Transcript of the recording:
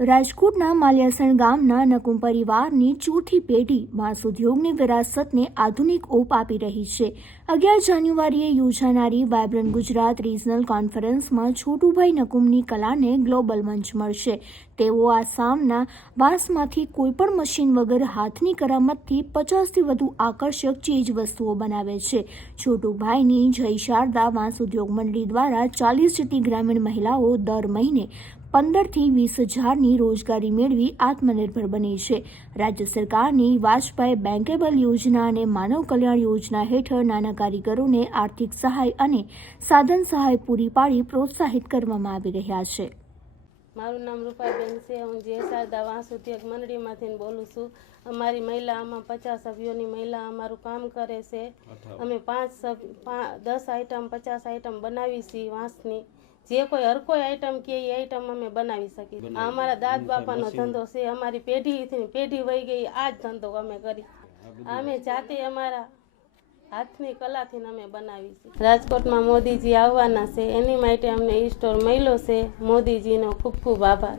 રાજકોટના માલિયાસણ ગામના નકુમ પરિવારની ચોથી પેઢી વાંસ ઉદ્યોગની વિરાસતને આધુનિક ઓપ આપી રહી છે। 11 જાન્યુઆરીએ યોજાનારી વાયબ્રન્ટ ગુજરાત રિજનલ કોન્ફરન્સમાં છોટુભાઈ નકુમની કલાને ગ્લોબલ મંચ મળશે। તેઓ આસામના વાંસમાંથી કોઈપણ મશીન વગર હાથની કરામતથી 50થી વધુ આકર્ષક ચીજ વસ્તુઓ બનાવે છે। છોટુભાઈની જય શારદા વાંસ ઉદ્યોગ મંડળી દ્વારા 40 જેટલી ગ્રામીણ મહિલાઓ દર મહિને 15 થી 20 હજારની રોજગારી મેળવી આત્મનિર્ભર બની છે। રાજ્ય સરકારની વાજપાઈ બેન્કેબલ યોજના અને માનવ કલ્યાણ યોજના હેઠળ નાના કારીગરોને આર્થિક સહાય અને સાધન સહાય પૂરી પાડી પ્રોત્સાહિત કરવામાં આવી રહ્યા છે। મારું નામ રૂપાબેન છે। હું જય શારદા વાંસ ઉદ્યોગ મંડળીમાંથી બોલું છું। અમારી મહિલા આમાં 50 સભ્યોની મહિલા અમારું કામ કરે છે। અમે 10 આઈટમ 50 આઈટમ બનાવી છીએ વાંસની। જે કોઈ હર કોઈ આઈટમ કે એ આઈટમ અમે બનાવી શકીએ। આ અમારા દાદ બાપાનો ધંધો છે। અમારી પેઢીથી પેઢી વહી ગઈ આ જ ધંધો અમે કરી। અમે જાતે અમારા હાથની કલાથી અમે બનાવી છીએ। રાજકોટમાં મોદીજી આવવાના છે, એની માટે અમને ઈ સ્ટોર મળ્યો છે। મોદીજીનો ખૂબ ખૂબ આભાર।